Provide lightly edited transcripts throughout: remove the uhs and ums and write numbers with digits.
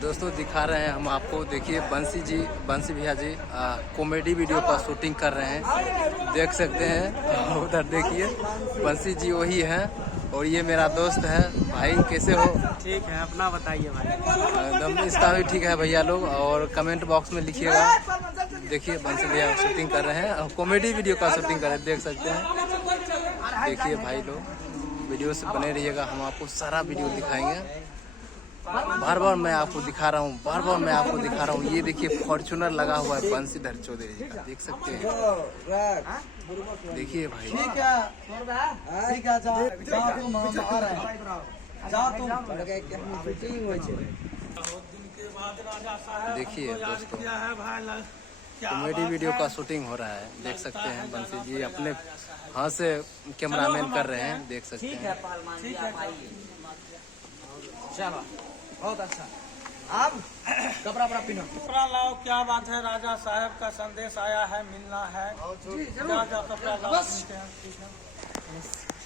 दोस्तों दिखा रहे हैं हम आपको। देखिए बंसी भैया जी कॉमेडी वीडियो का शूटिंग कर रहे हैं, देख सकते हैं। उधर देखिए बंसी जी वही हैं और ये मेरा दोस्त है। भाई कैसे हो? ठीक है, अपना बताइए भाई। एकदम इसका भी ठीक है भैया लोग, और कमेंट बॉक्स में लिखिएगा। देखिए बंसी भैया शूटिंग कर रहे हैं और कॉमेडी वीडियो का शूटिंग कर रहे हैं, देख सकते हैं। देखिए भाई लोग वीडियो से बने रहिएगा, हम आपको सारा वीडियो दिखाएंगे। बार बार मैं आपको दिखा रहा हूँ, ये देखिए फॉर्च्यूनर लगा हुआ है बंसीधर चौधरी जी का, देख सकते हैं। देखिए भाई देखिए दोस्तों कॉमेडी वीडियो का शूटिंग हो रहा है, देख सकते हैं। बंसी जी अपने हाथ से कैमरामैन कर रहे हैं, देख सकते हैं। चलो बहुत अच्छा। अब कपड़ा कपड़ा लाओ। क्या बात है, राजा साहब का संदेश आया है, मिलना है। कपड़ा लाओ,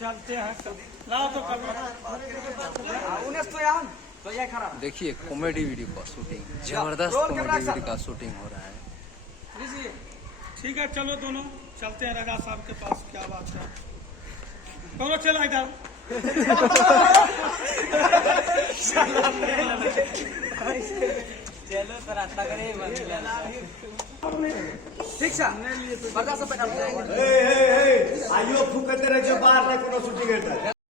चलते हैं। लाओ तो कपड़ा। देखिए कॉमेडी वीडियो का शूटिंग, जबरदस्त कॉमेडी वीडियो का शूटिंग हो रहा है। ठीक है, चलो दोनों चलते हैं राजा साहब के पास। क्या बात है, दोनों चला इधर। चलो तो रास्ता करे ठीक है। आइयो फुकते रहे बाहर नहीं कोनो शूटिंग